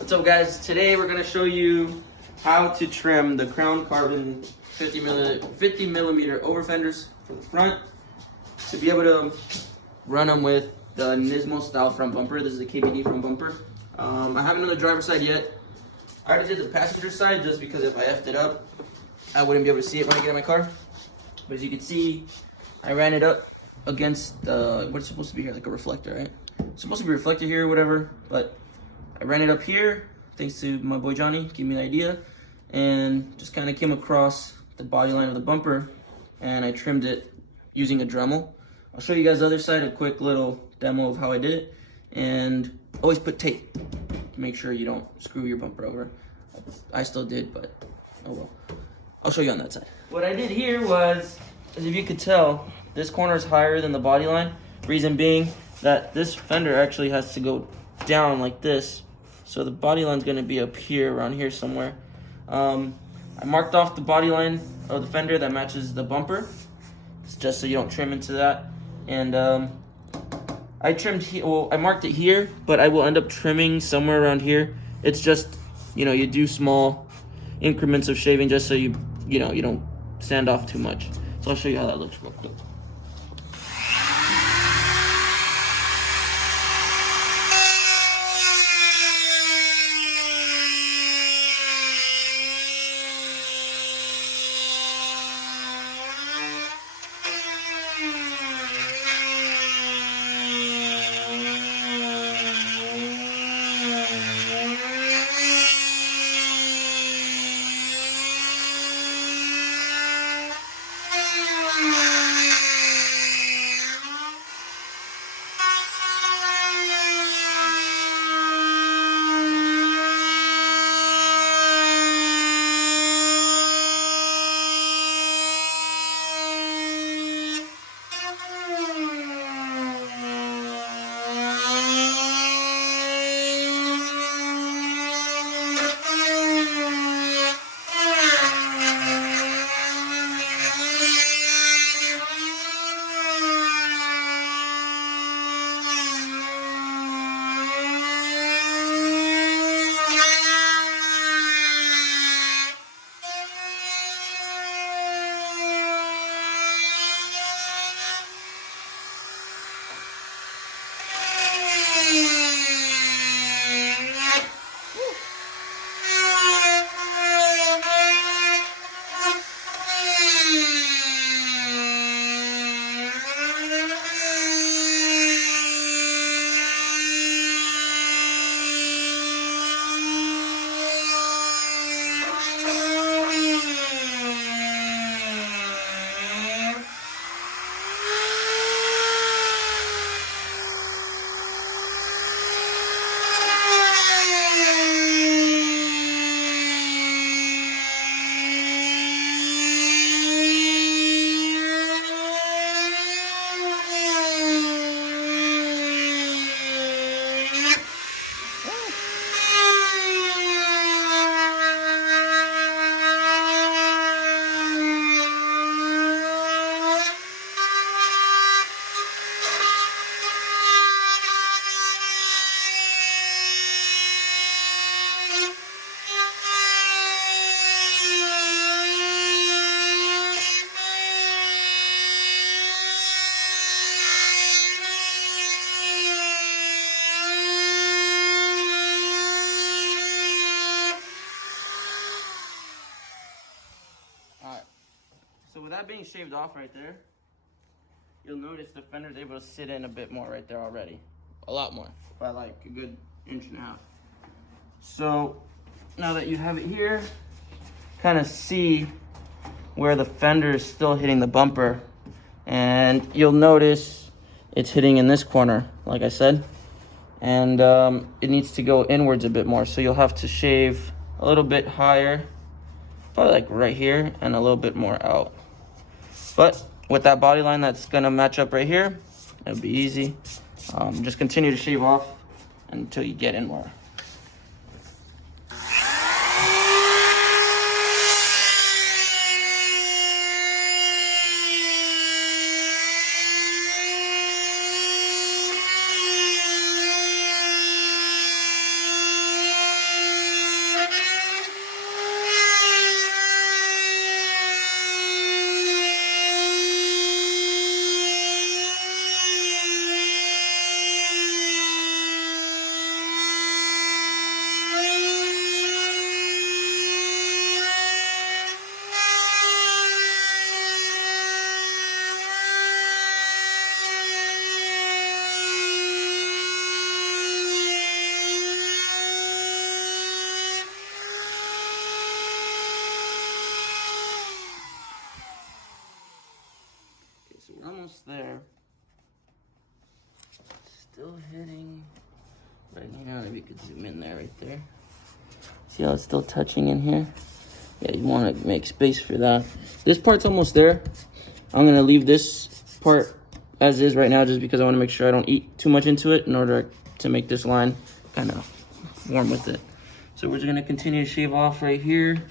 What's up, guys? Today we're gonna show you how to trim the Crown Carbon 50 millimeter over fenders for the front to be able to run them with the Nismo style front bumper. This is a KBD front bumper. I haven't done the driver's side yet. I already did the passenger side just because if I effed it up, I wouldn't be able to see it when I get in my car. But as you can see, I ran it up against the, what's supposed to be here, like a reflector, right? It's supposed to be a reflector here or whatever, but I ran it up here, thanks to my boy Johnny, gave me the idea, and just kind of came across the body line of the bumper, and I trimmed it using a Dremel. I'll show you guys the other side, a quick little demo of how I did it, and always put tape to make sure you don't screw your bumper over. I still did, but oh well. I'll show you on that side. What I did here was, as if you could tell, this corner is higher than the body line. Reason being that this fender actually has to go down like this. So the body line's gonna be up here, around here somewhere. I marked off the body line of the fender that matches the bumper. It's just so you don't trim into that. And I trimmed here, well, I marked it here, but I will end up trimming somewhere around here. It's just, you know, you do small increments of shaving just so you don't sand off too much. So I'll show you how that looks real quick. So with that being shaved off right there, you'll notice the fender's able to sit in a bit more right there already. A lot more, by like a good 1.5 inches. So now that you have it here, kind of see where the fender is still hitting the bumper. And you'll notice it's hitting in this corner, like I said. And it needs to go inwards a bit more. So you'll have to shave a little bit higher, probably like right here, and a little bit more out. But with that body line that's gonna match up right here, it'll be easy. Just continue to shave off until you get in more. almost there. Still hitting right now. Maybe you could zoom in there, right there. See how it's still touching in here? Yeah, you want to make space for that. This part's almost there. I'm gonna leave this part as is right now, just because I want to make sure I don't eat too much into it in order to make this line kind of form with it. So we're just gonna continue to shave off right here.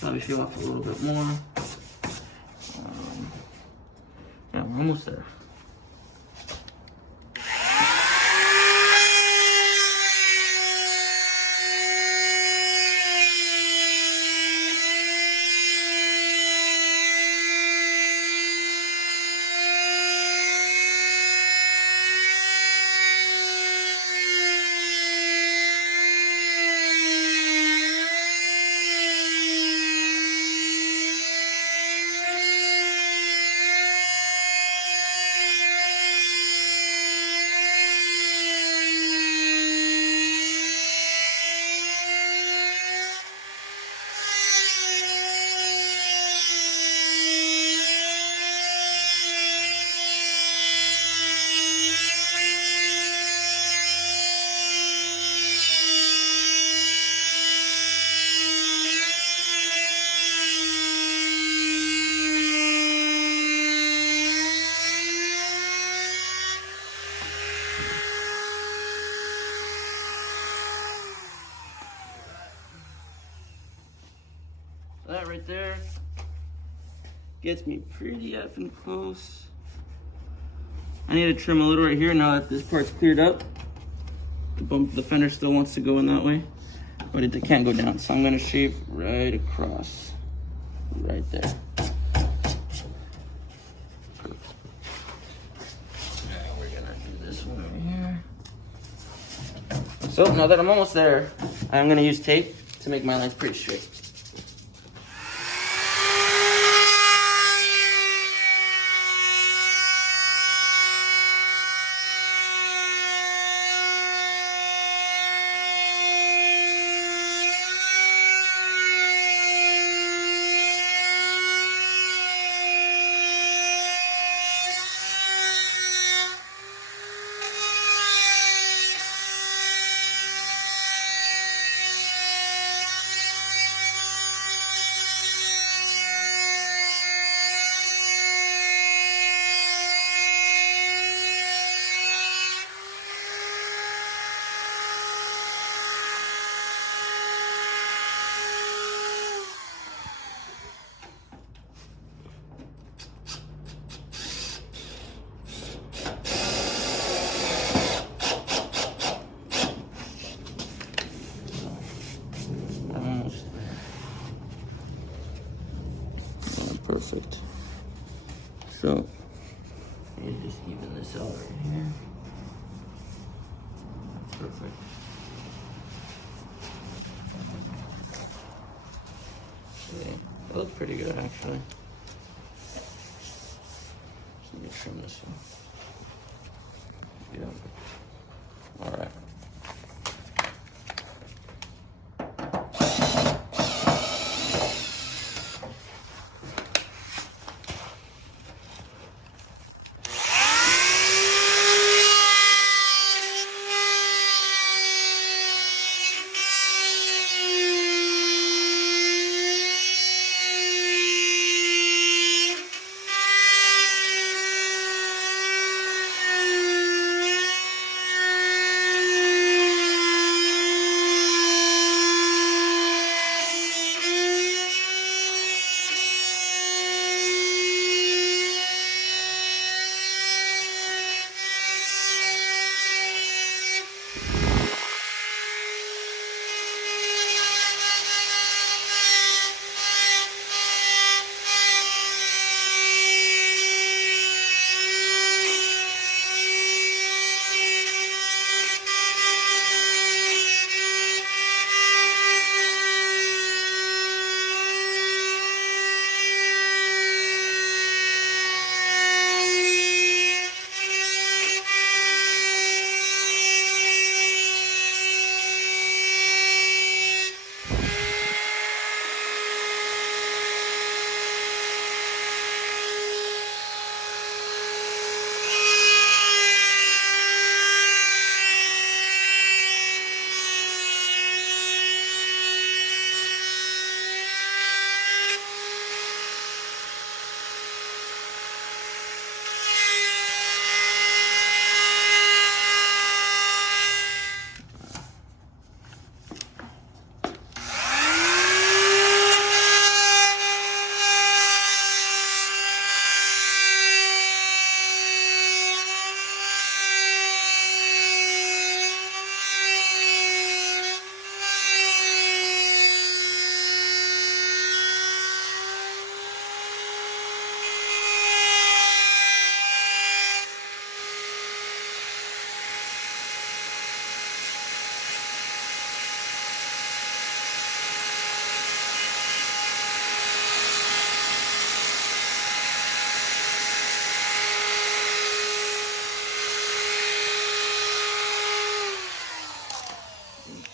Probably shave off a little bit more. Yeah, we're almost there. That right there gets me pretty effing close. I need to trim a little right here now that this part's cleared up. The fender still wants to go in that way, but it can't go down. So I'm gonna shave right across, right there. Now we're gonna do this one right here. So now that I'm almost there, I'm gonna use tape to make my lines pretty straight. Perfect. So, you just even this out right here. Perfect. Okay, that looks pretty good actually. So let me trim this one. Yeah. All right.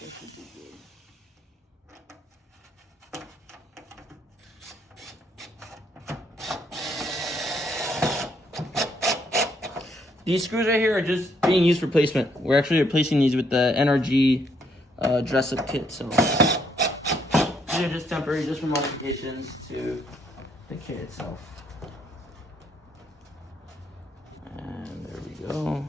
That should be good. These screws right here are just being used for placement. We're actually replacing these with the NRG dress-up kit. So these are just temporary, just for modifications to the kit itself. And there we go.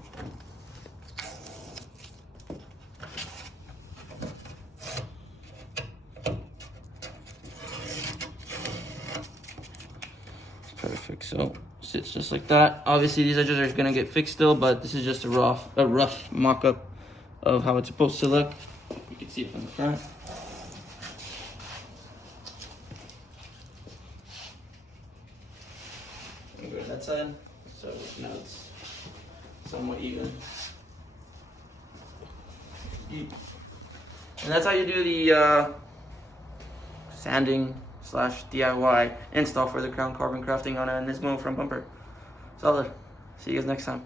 Perfect. So sits just like that. Obviously these edges are gonna get fixed still, but this is just a rough mock-up of how it's supposed to look. You can see it from the front. And go to that side. So now it's somewhat even. And that's how you do the sanding / DIY install for the crown carbon crafting on a Nismo front bumper. Solid. See you guys next time.